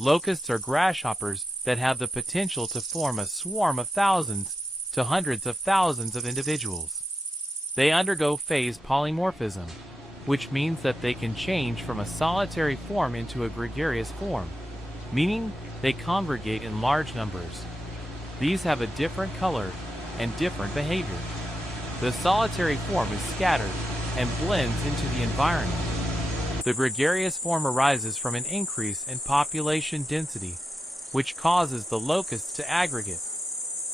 Locusts are grasshoppers that have the potential to form a swarm of thousands to hundreds of thousands of individuals. They undergo phase polymorphism, which means that they can change from a solitary form into a gregarious form, meaning they congregate in large numbers. These have a different color and different behavior. The solitary form is scattered and blends into the environment. The gregarious form arises from an increase in population density, which causes the locusts to aggregate.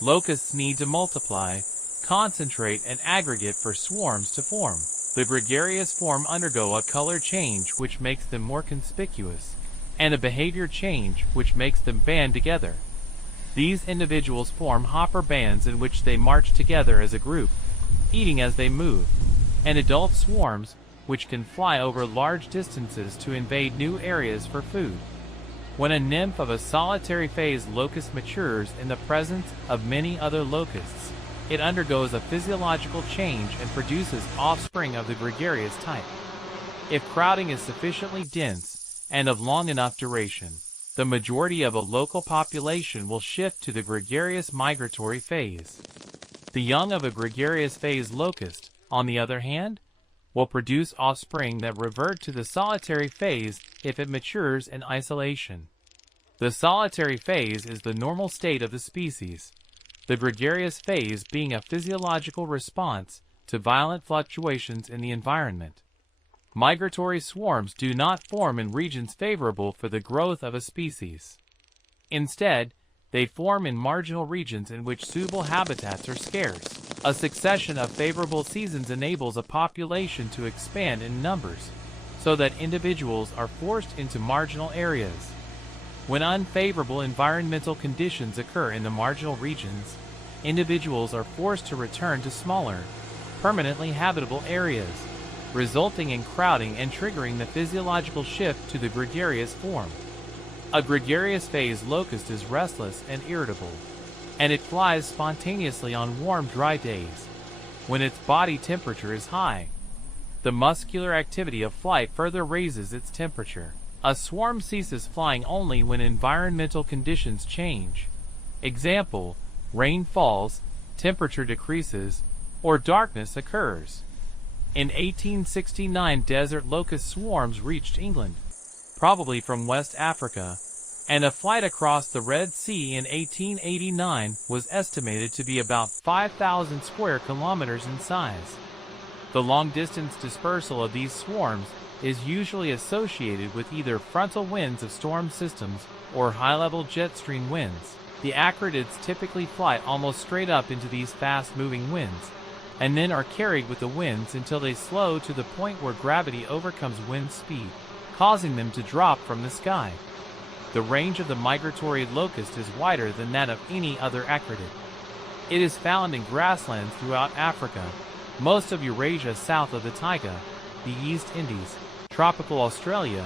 Locusts need to multiply, concentrate, and aggregate for swarms to form. The gregarious form undergo a color change which makes them more conspicuous, and a behavior change which makes them band together. These individuals form hopper bands in which they march together as a group, eating as they move, and adult swarms which can fly over large distances to invade new areas for food. When a nymph of a solitary phase locust matures in the presence of many other locusts, it undergoes a physiological change and produces offspring of the gregarious type. If crowding is sufficiently dense and of long enough duration, the majority of a local population will shift to the gregarious migratory phase. The young of a gregarious phase locust, on the other hand, will produce offspring that revert to the solitary phase if it matures in isolation. The solitary phase is the normal state of the species, the gregarious phase being a physiological response to violent fluctuations in the environment. Migratory swarms do not form in regions favorable for the growth of a species. Instead, they form in marginal regions in which suitable habitats are scarce. A succession of favorable seasons enables a population to expand in numbers, so that individuals are forced into marginal areas. When unfavorable environmental conditions occur in the marginal regions, individuals are forced to return to smaller, permanently habitable areas, resulting in crowding and triggering the physiological shift to the gregarious form. A gregarious phase locust is restless and irritable, and it flies spontaneously on warm, dry days, when its body temperature is high. The muscular activity of flight further raises its temperature. A swarm ceases flying only when environmental conditions change. Example, rain falls, temperature decreases, or darkness occurs. In 1869, desert locust swarms reached England, probably from West Africa, and a flight across the Red Sea in 1889 was estimated to be about 5,000 square kilometers in size. The long-distance dispersal of these swarms is usually associated with either frontal winds of storm systems or high-level jet stream winds. The aggregates typically fly almost straight up into these fast-moving winds, and then are carried with the winds until they slow to the point where gravity overcomes wind speed, causing them to drop from the sky. The range of the migratory locust is wider than that of any other aggregate. It is found in grasslands throughout Africa, most of Eurasia south of the taiga, the East Indies, tropical Australia,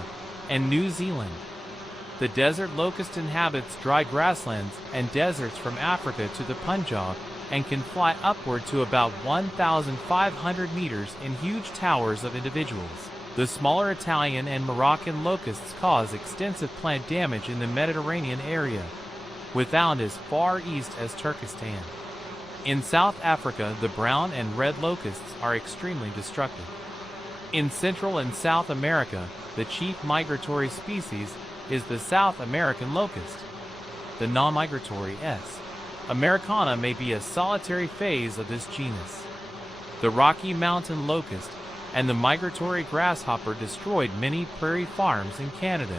and New Zealand. The desert locust inhabits dry grasslands and deserts from Africa to the Punjab and can fly upward to about 1,500 meters in huge towers of individuals. The smaller Italian and Moroccan locusts cause extensive plant damage in the Mediterranean area, without as far east as Turkestan. In South Africa, the brown and red locusts are extremely destructive. In Central and South America, the chief migratory species is the South American locust. The non-migratory S. americana may be a solitary phase of this genus. The Rocky Mountain locust and the migratory grasshopper destroyed many prairie farms in Canada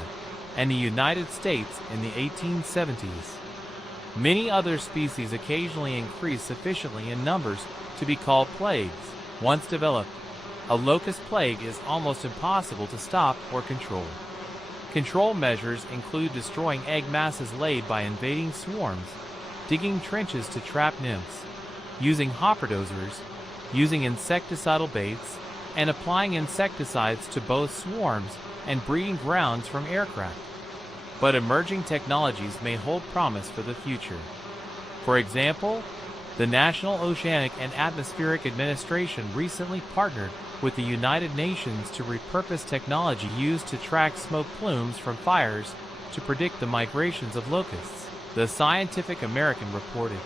and the United States in the 1870s. Many other species occasionally increase sufficiently in numbers to be called plagues. Once developed, a locust plague is almost impossible to stop or control. Control measures include destroying egg masses laid by invading swarms, digging trenches to trap nymphs, using hopper dozers, using insecticidal baits, and applying insecticides to both swarms and breeding grounds from aircraft. But emerging technologies may hold promise for the future. For example, the National Oceanic and Atmospheric Administration recently partnered with the United Nations to repurpose technology used to track smoke plumes from fires to predict the migrations of locusts, the Scientific American reported.